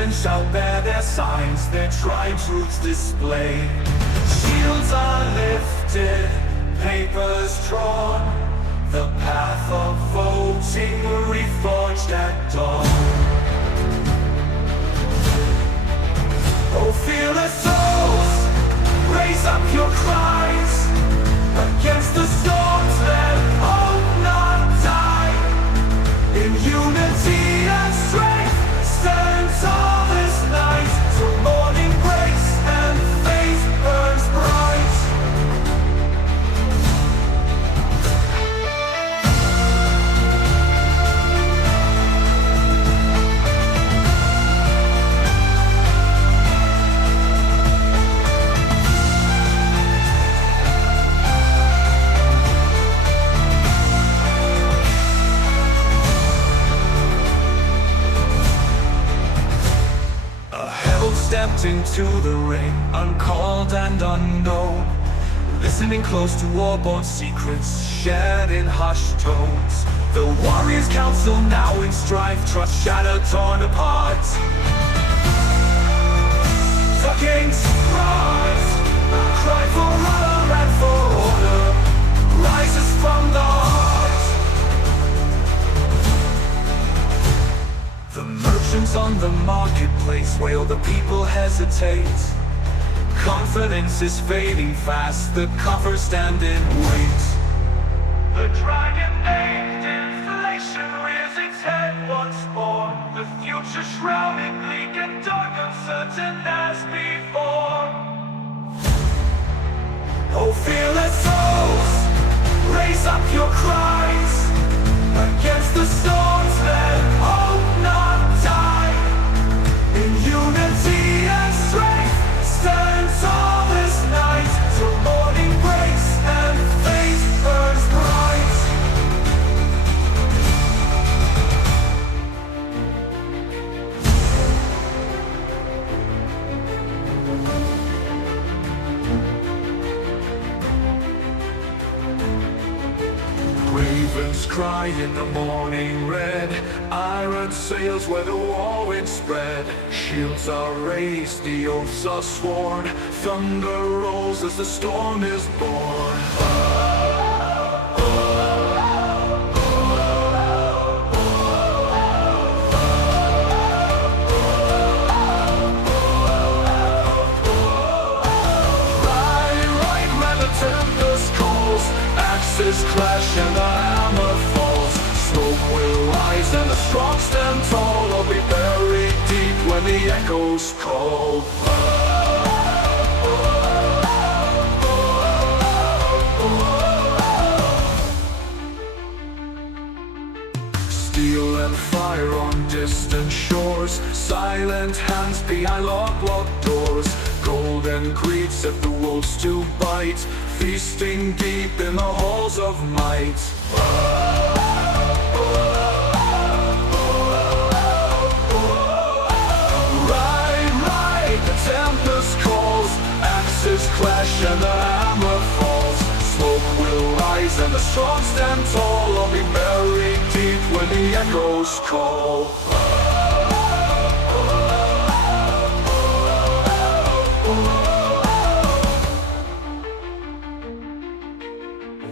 and shall bear their signs, their tried truths display. Shields are lifted, papers drawn, the path of voting reforged at dawn. Oh, fearless souls, raise up your cries against the storms that hope not die. In unity and strength, stand tall this night, till morning breaks and faith burns bright. Stepped into the ring, uncalled and unknown, listening close to war-born secrets shared in hushed tones. The warriors' council now in strife, trust shattered, torn apart. The king's rise, a cry for honor and for order, rises from the heart. The merchants on the marketplace wail, the people hesitate. Confidence is fading fast, the coffers stand in wait. The dragon named inflation rears its head once more, the future shrouded, bleak and dark, uncertain as before. Oh, fearless souls, raise up your cries against the storms that hope not die. In unity and strength, stand tall this night, till morning breaks and faith burns bright. Ravens cry in the morning red, iron sails where the war wind spread. Shields are raised, the oaths are sworn, thunder rolls as the storm is born. Right where the tempest calls, axes clash and the hammer falls. Smoke will rise and the strong stand tall, or be buried deep when the echoes call. Steel and fire on distant shores, silent hands behind locked doors. Golden greed set the wolves to bite, feasting deep in the halls of might. Right, the tempest calls, axes clash and the hammer falls. Smoke will rise and the strong stand tall, or be buried deep when the echoes call.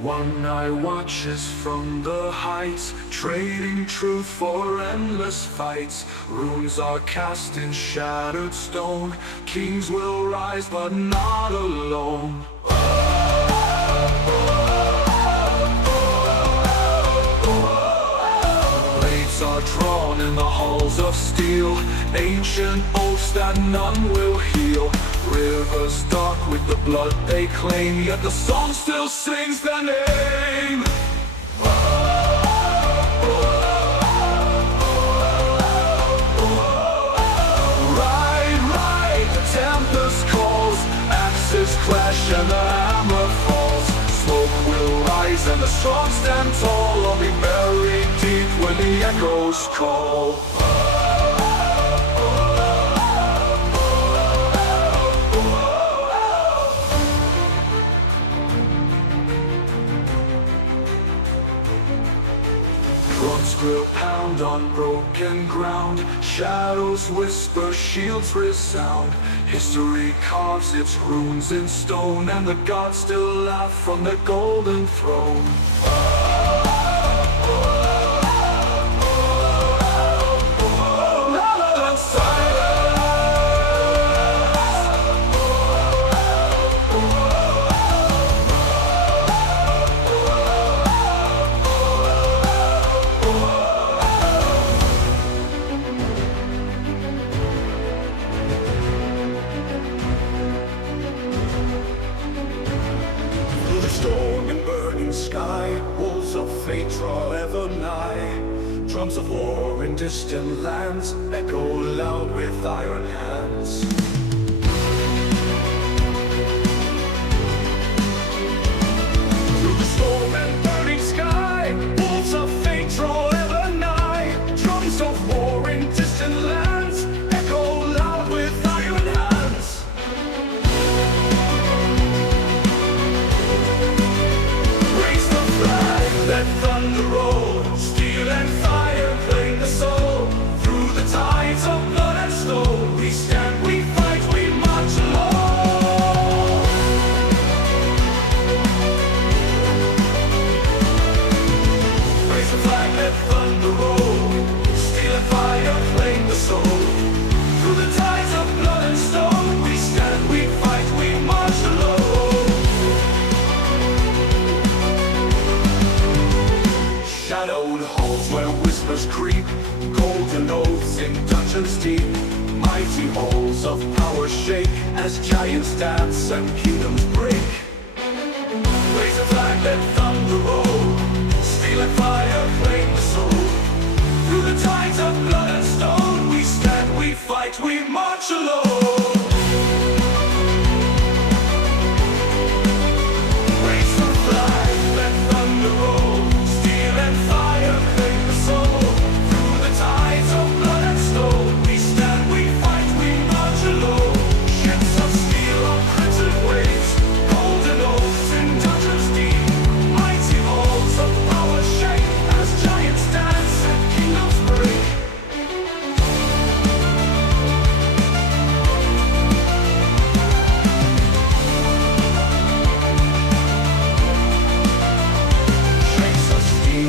One eye watches from the heights, trading truth for endless fights. Runes are cast in shattered stone, kings will rise but not alone. Blades are drawn in the halls of steel, ancient oaths that none will heal. Rivers dark with the blood they claim, yet the song still sings their name. Right, the tempest calls, axes clash and the hammer falls. Smoke will rise and the strong stand tall, or be buried deep when the echoes call. Drums will pound on broken ground. Shadows whisper, shields resound. History carves its runes in stone, and the gods still laugh from their golden throne. Storm and burning sky, wolves of fate draw ever nigh. Drums of war in distant lands echo loud with iron hands. Through the storm and burning sky, wolves of fate draw ever nigh. Drums of war in distant lands echo loud with iron hands. Let thunder roll, steel and fire claim the soul. Through the tides of blood and snow, we stand, we fight, we march alone. Raise the flag, let thunder roll, steel and fire claim the soul. Through the tides of blood and stone, we stand, we fight, we march alone. Shadowed halls where whispers creep, golden oaths in dungeons deep. Mighty halls of power shake as giants dance and kingdoms break. Raise a flag, let thunder roll, steel and fire claim the soul. Through the tides of blood and stone, we stand, we fight, we march alone. Raise the flag, let thunder roll, and fire claim the soul. Through the tides of blood and stone, we stand, we fight, we march alone. Ships of steel on crimson waves, golden oaths in dungeons deep. Mighty halls of power shake as giants dance and kingdoms break.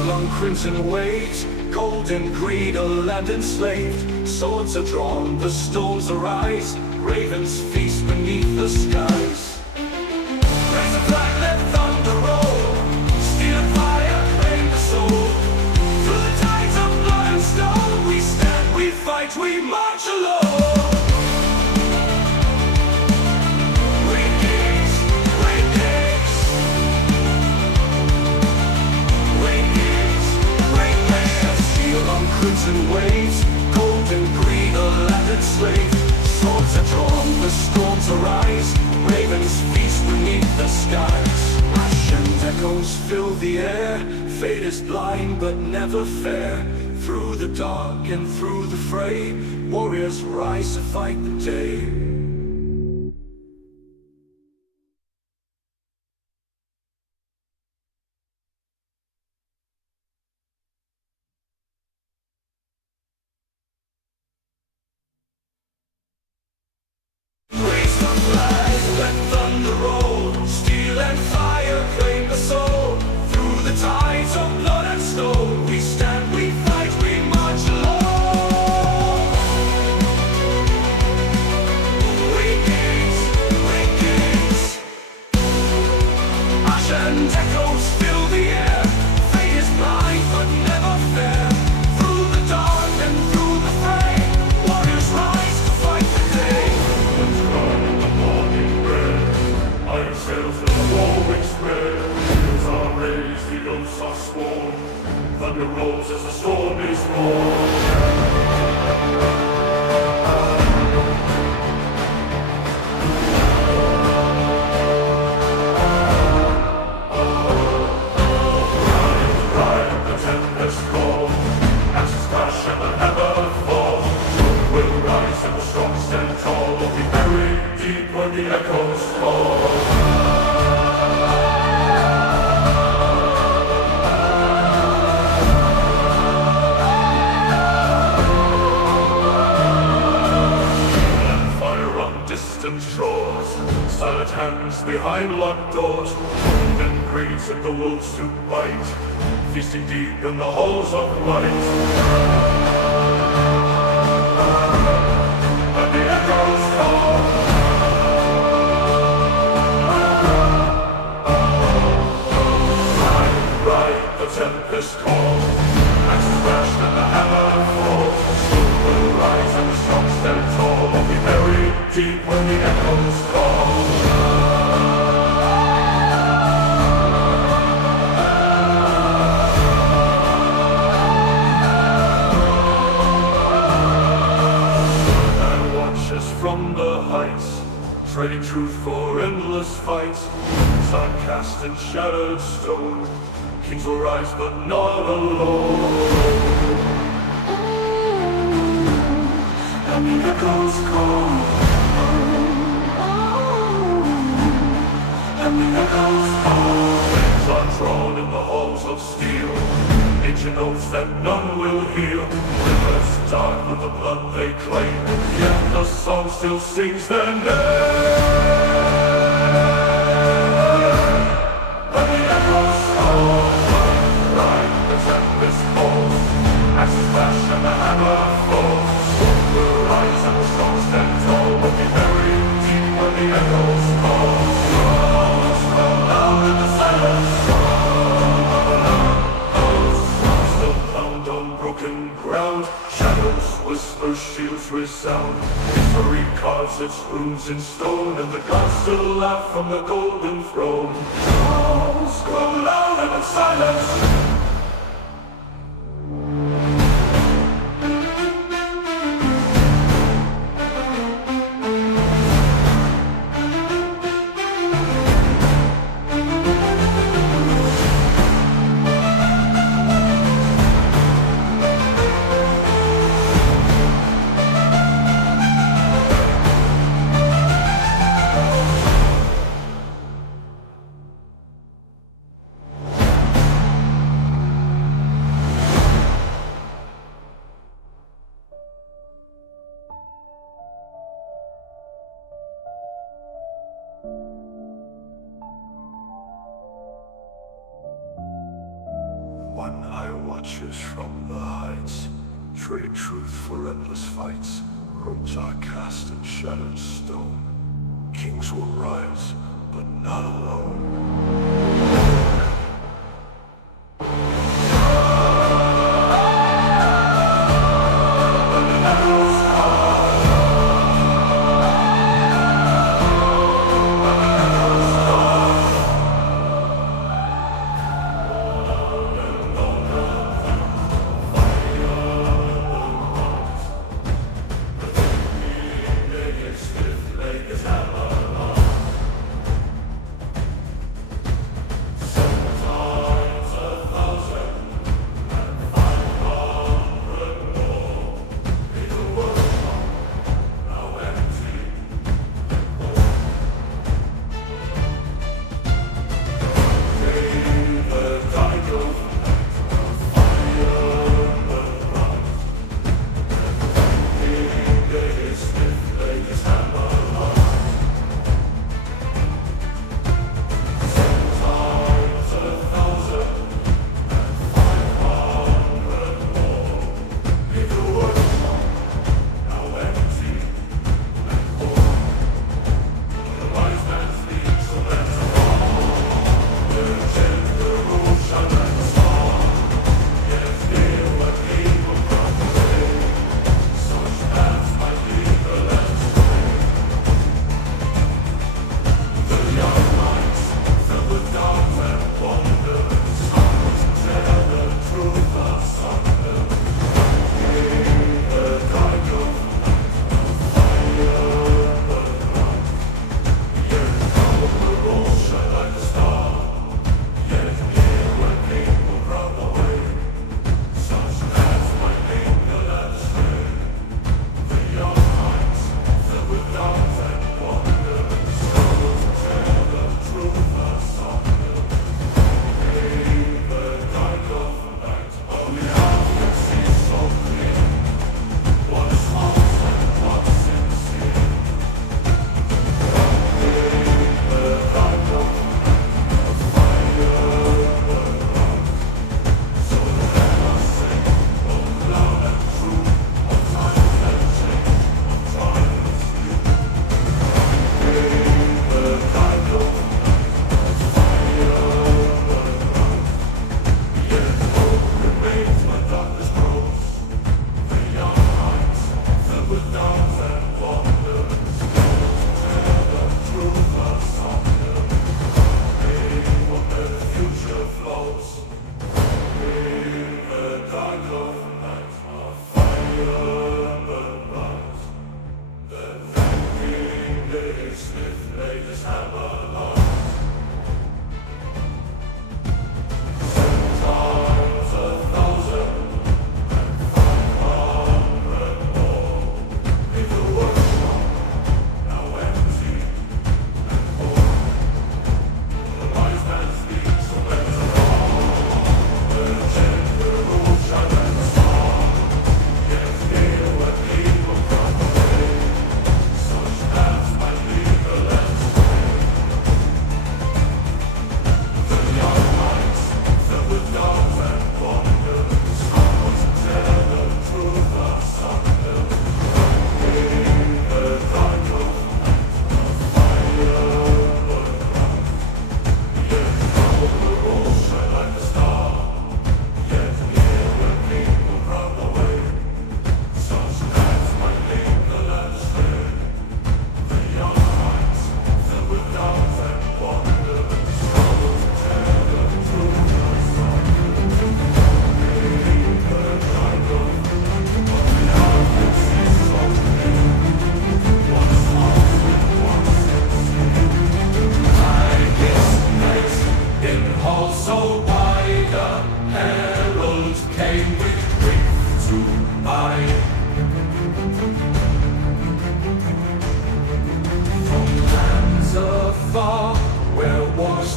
On crimson waves, golden greed, a land enslaved. Swords are drawn, the stones arise, ravens feast beneath the skies. Raise a flag, let thunder roll, steel and fire claim the soul. Through the tides of blood and stone, we stand, we fight, we march alone. On crimson waves, golden green, a land enslaved. Swords are drawn, the storms arise, ravens feast beneath the skies. Ash and echoes fill the air, fate is blind but never fair. Through the dark and through the fray, warriors rise to fight the day. Let thunder roll, steel and fire claim the soul. Through the tides of blood and stone, we stand, we fight, we march alone. We kings. Ash and echoes fill the air, fate is blind but never fair. Through the dark and through the fray, warriors rise to fight the day. Iron sails fill the warring spread. Shields are raised, the oaths are sworn. Thunder rolls as the storm is born. Ride the tempest call, axes clash and the hammer fall. Will rise and the strong stand tall, or be buried deep where the echoes fall. shores, silent hands behind locked doors, wind and greeds and the wolves to bite, feasting deep in the halls of light. And the echoes call, ride, the tempest calls, axes flash and the hammer falls. Will rise and the strong stand tall, will be buried deep when the echoes call. And watches from the heights, trading truth for endless fights. Sun cast in shattered stone, kings will rise but not alone. And the echoes call, and the echoes call. Flames are drawn in the halls of steel, ancient oaths that none will hear. Rivers dark with the blood they claim, yet the song still sings their name. And the echoes call, ride, the tempest calls, axes flash and the hammer falls. Will rise and the strong stand tall, will be buried deep when the echoes call. Scroll loud in the silence, still bound on broken ground. Shadows whisper, shields resound. History carves its runes in stone, and the gods still laugh from the golden throne. Scroll loud in the silence. One eye watches from the heights, trading truth for endless fights. Robes are cast in shattered stone, kings will rise, but not alone.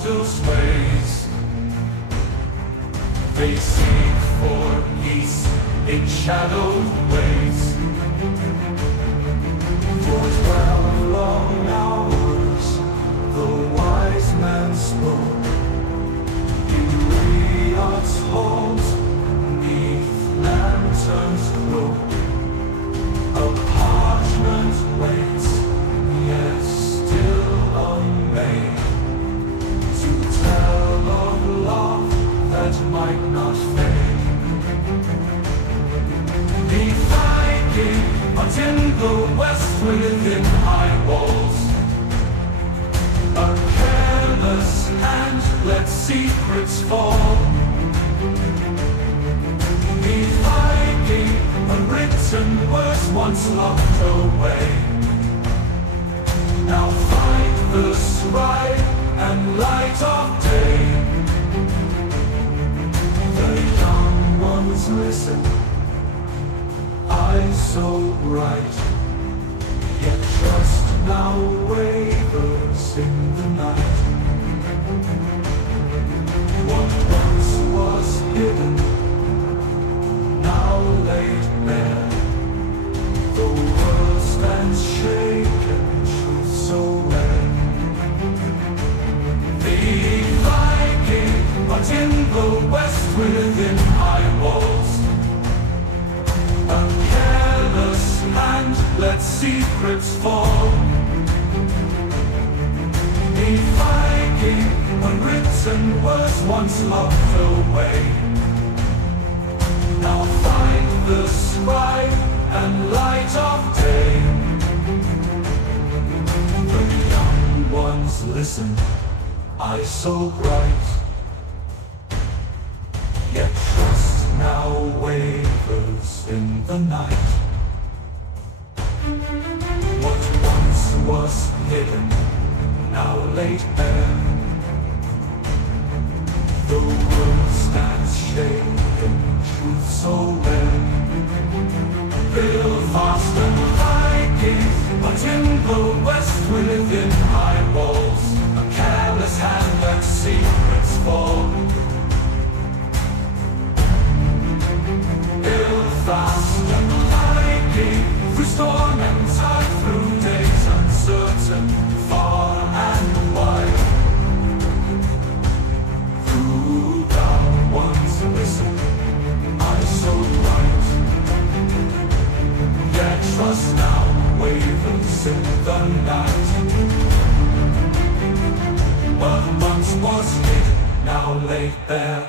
still sways. They seek for peace in shadowed ways. For 12 long hours the wise man spoke in Riot's halls, 'neath lanterns glow. A parchment waits, yet still unmade, to tell of love that might not fade. The Viking hunt in the west within high walls. A careless hand let secrets fall. The Viking, unwritten words once locked away, now find the scribe and light of day. The young ones listen, eyes so bright, yet trust now wavers in the night. What once was hidden, now laid bare. The world stands shaken, truth so rare. The Viking, but in the west within high walls. A careless hand let secrets fall. The Viking, unwritten words once locked away, now find the scribe and light of day. The young ones listen, eyes so bright, yet trust now wavers in the night. What once was hidden, now laid bare. The world stands shaken, truth so rare. Build fast and Viking, but in the west within high walls. A careless hand lets secrets fall. Build fast and Viking, through storm and tide, through days uncertain, far and wide. Through dark ones listen, eyes so bright, yet trust now wavers in the night. What once was hidden, now laid bare.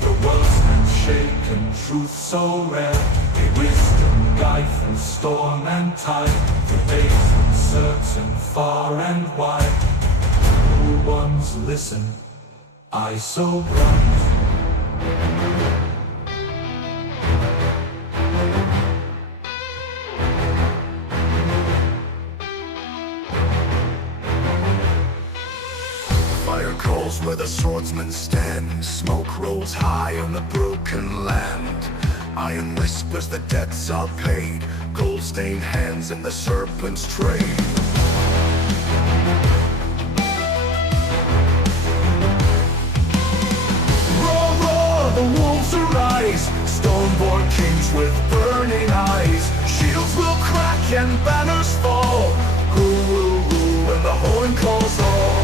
The world stands shaken, truth so rare. May wisdom guide through storm and tide, through days uncertain, far and wide. Who ones listen, eyes so bright. calls where the swordsmen stand. Smoke rolls high on the broken land. Iron whispers the debts are paid. Gold-stained hands in the serpent's trade. Roar, roar, the wolves arise. Stone-born kings with burning eyes. Shields will crack and banners fall. Who will rule when the horn calls all?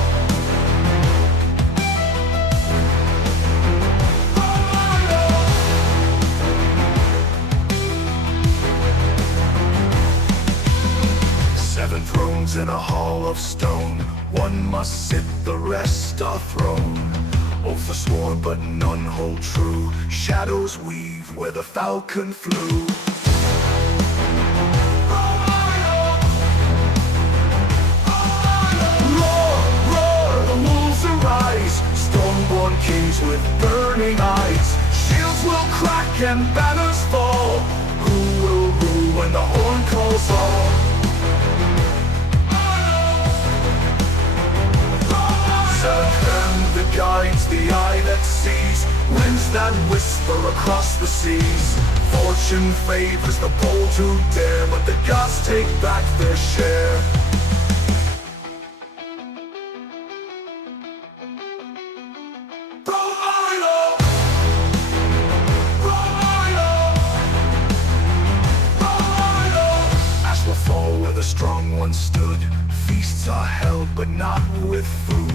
Seven thrones in a hall of stone. One must sit, the rest are thrown. Oaths are sworn, but none hold true. Shadows weave where the falcon flew. Roar, roar, the wolves arise. Stone-born kings with burning eyes. Shields will crack and banners fall. Who will rule when the horn calls all? Hand that guides, the eye that sees, winds that whisper across the seas. Fortune favors the bold who dare, but the gods take back their share. Ash will fall where the strong ones stood. Feasts are held, but not with food.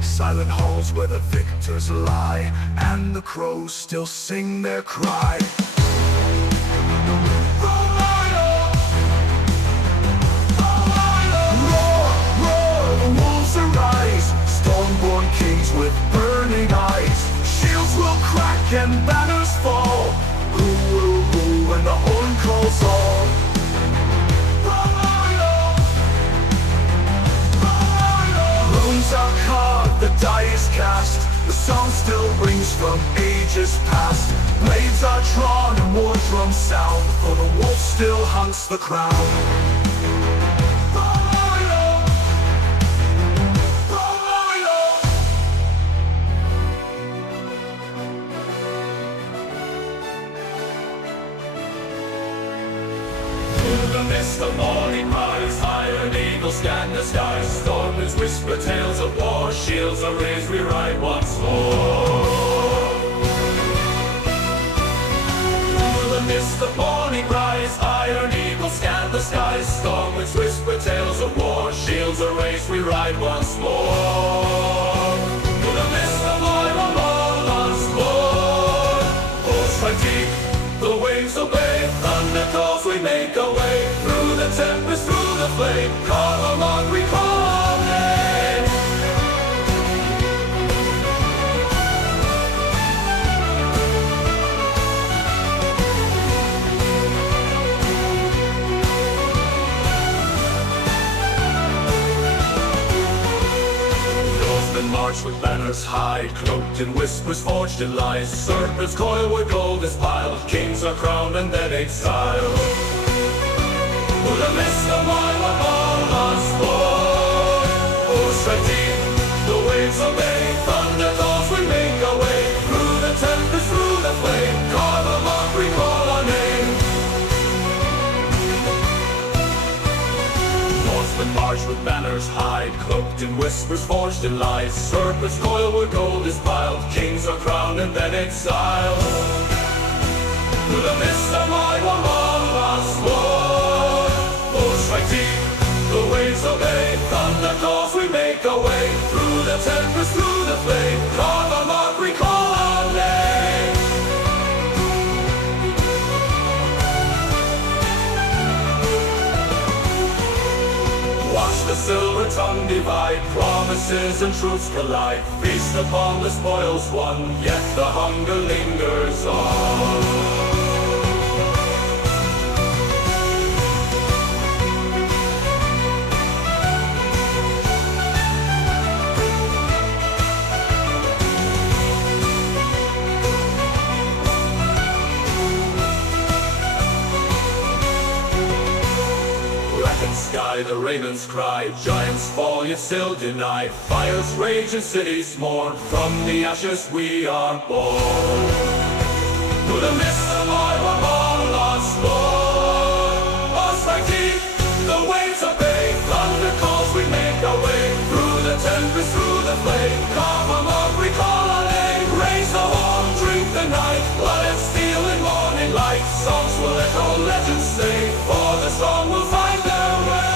Silent halls where the victors lie, and the crows still sing their cry. Roar, roar, the wolves arise. Stone-born kings with burning eyes. Shields will crack and banners fall. Who will rule when the horn calls all? Runes are carved, the die is cast. The song still rings from ages past. Blades are drawn and war drums sound, for the wolf still hunts the crown. Through the mist of morning rise, iron eagles scan the skies. Stormers whisper tales of war, shields are raised, we ride once more. Through the mist of morning rise, iron eagles scan the skies. Stormers whisper tales of war, shields are raised, we ride once more. Through the mist of morning once more. Oh, strike deep, the waves obey, thunder calls, we make a way. Through the tempest, through the flame, call along, we call our name. Northmen march with banners high, cloaked in whispers, forged in lies. Serpents coil where gold is piled, kings are crowned and then exiled. Through the mist of mine will all us born. Oh, strike deep, the waves obey, thunder calls, we make our way. Through the tempest, through the flame, call them up, recall our name. Northmen march with banners high, cloaked in whispers, forged in lies. Serpents coil where gold is piled, kings are crowned and then exiled. Through the mist of mine will all us born. Strike deep, the waves obey, thunder calls, we make our way. Through the tempest, through the flame, call our mark, recall our name. Watch the silver tongue divide, promises and truths collide. Feast upon the spoils won, yet the hunger lingers on. sky the ravens cry, giants fall yet still deny. Fires rage and cities mourn, from the ashes we are born. Through the mist of our lost Lord, us like deep, the waves obey. Thunder calls, we make our way through the tempest, through the flame. Come among, we call our name. Raise the horn, drink the night, let it steal in morning light. Songs will echo, legends say, for the strong will find their way.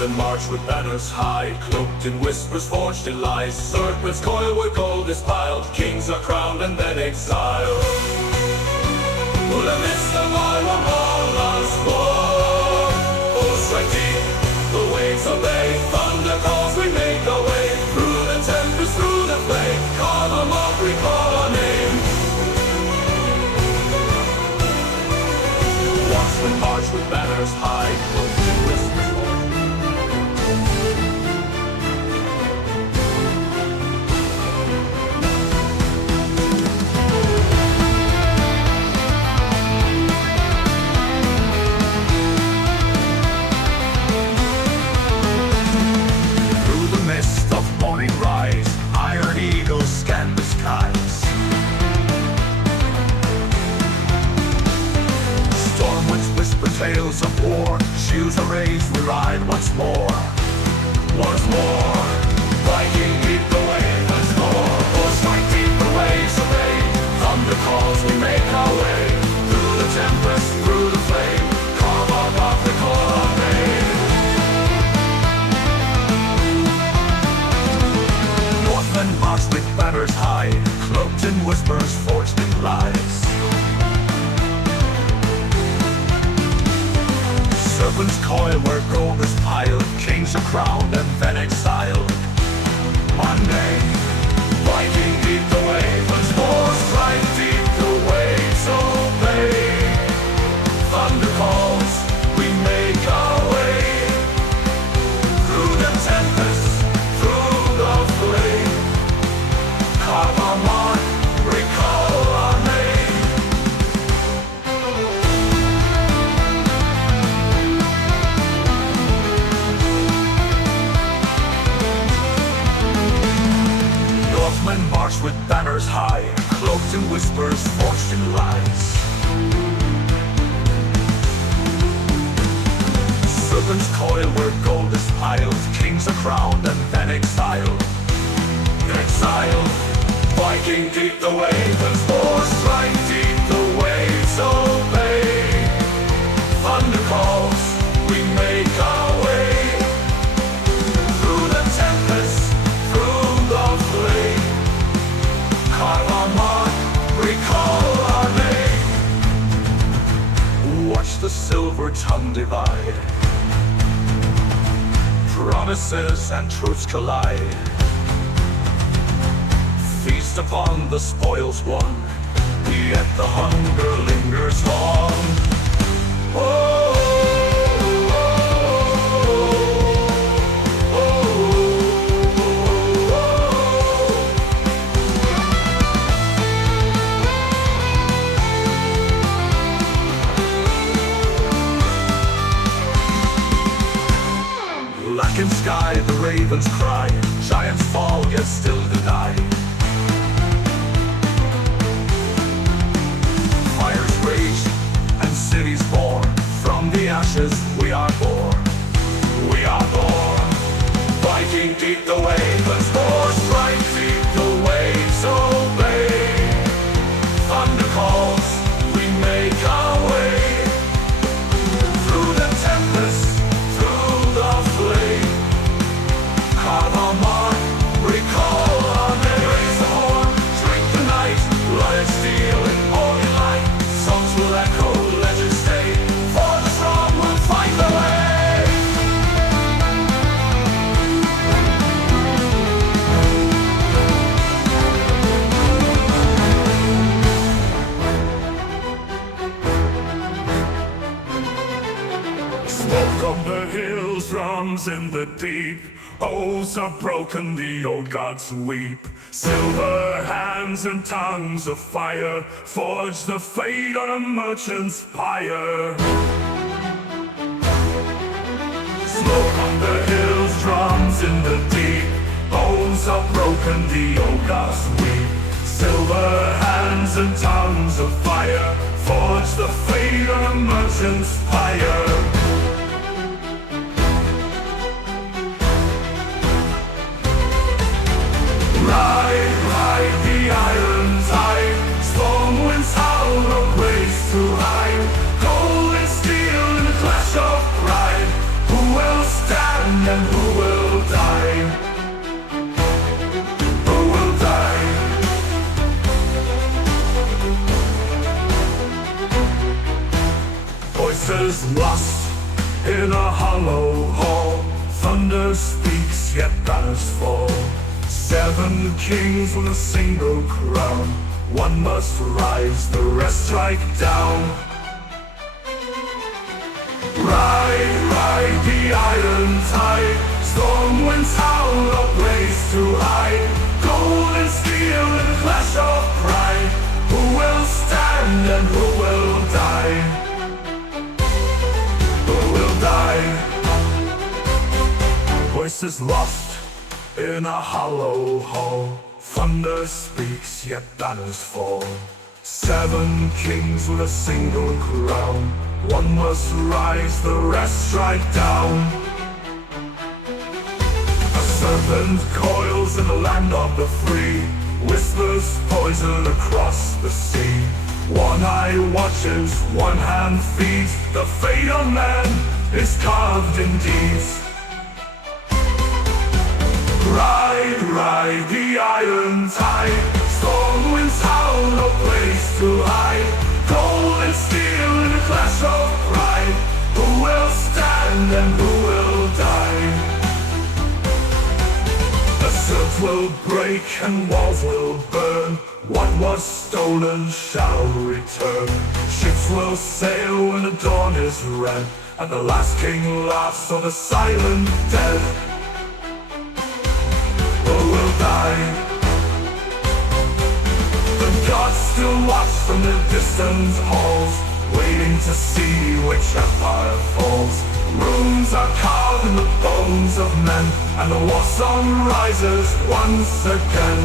And march with banners high, cloaked in whispers, forged in lies. Serpents coil where gold is piled, kings are crowned and then exiled. Through the midst of our lost war, oh strike deep, the waves obey. Thunder calls, we make our way through the tempest, through the flame. Come among, we call our name. Watchmen march with banners high, cloaked in whispers. Tales of war, shields are raised, we ride once more. Once more, Viking beat the wave once more. Horse might beat the waves obey. Thunder calls, we make our way through the tempest, through the flame. Come on up, we call our name. Northmen march with banners high, cloaked in whispers, forged in lies. Serpents coil where gold is piled, kings are crowned and then exiled. Monday, Viking beat the wave, and spores strike deep, the waves obey. Thunder calls, we make our way through the tempest, through the flame. Carve our mark, recall our name. Northmen march with banners high, cloaked in whispers, forged in lies. Serpents coil where gold is piled, kings are crowned and then exiled. Exiled, Viking deep the wave, and spores strike deep, the waves obey. Thunder calls, we make our way through the tempest, through the flame. Carve our mark, recall our name. Watch the silver tongue divide, promises and truths collide. Feast upon the spoils won, yet the hunger lingers long. Oh, blackened sky, the ravens cry, giants fall yet still deny. Fires rage and cities born, from the ashes we are born. We are born. Viking deep the wave, and spores strike deep, the waves obey. Thunder calls, we make our way through the tempest, through the flame. Carve our mark, recall our name. Raise the horn, drink the night, let it steal in morning light. Songs will echo, From the hills, drums in the deep, oaths are broken, the old gods weep. Silver hands and tongues of fire forge the fate on a merchant's pyre. Smoke on the hills, drums in the deep, bones are broken, the old gods weep. Silver hands and tongues of fire forge the fate on a merchant's pyre. Ride the iron tide, storm winds howl, no place to hide. Gold and steel in the clash of pride, who will stand and who will die? Who will die? Voices lost in a hollow hall, thunder speaks, yet banners fall. 7 kings with a single crown, one must rise, the rest strike down. Ride the iron tide, storm winds howl, no place to hide. Gold and steel in a clash of pride, who will stand and who will die? Who will die? Voices lost in a hollow hall, thunder speaks, yet banners fall. 7 kings with a single crown, one must rise, the rest strike down. A serpent coils in the land of the free, whispers poison across the sea. One eye watches, one hand feeds, the fate of man is carved in deeds. Ride the iron tide, storm winds howl, no place to hide. Gold and steel in a clash of pride, who will stand and who will die? The surf will break and walls will burn, what was stolen shall return. Ships will sail when the dawn is red, and the last king laughs on the silent dead. Who will die? The gods still watch from the distant halls, waiting to see which empire falls. Runes are carved in the bones of men, and the war song rises once again.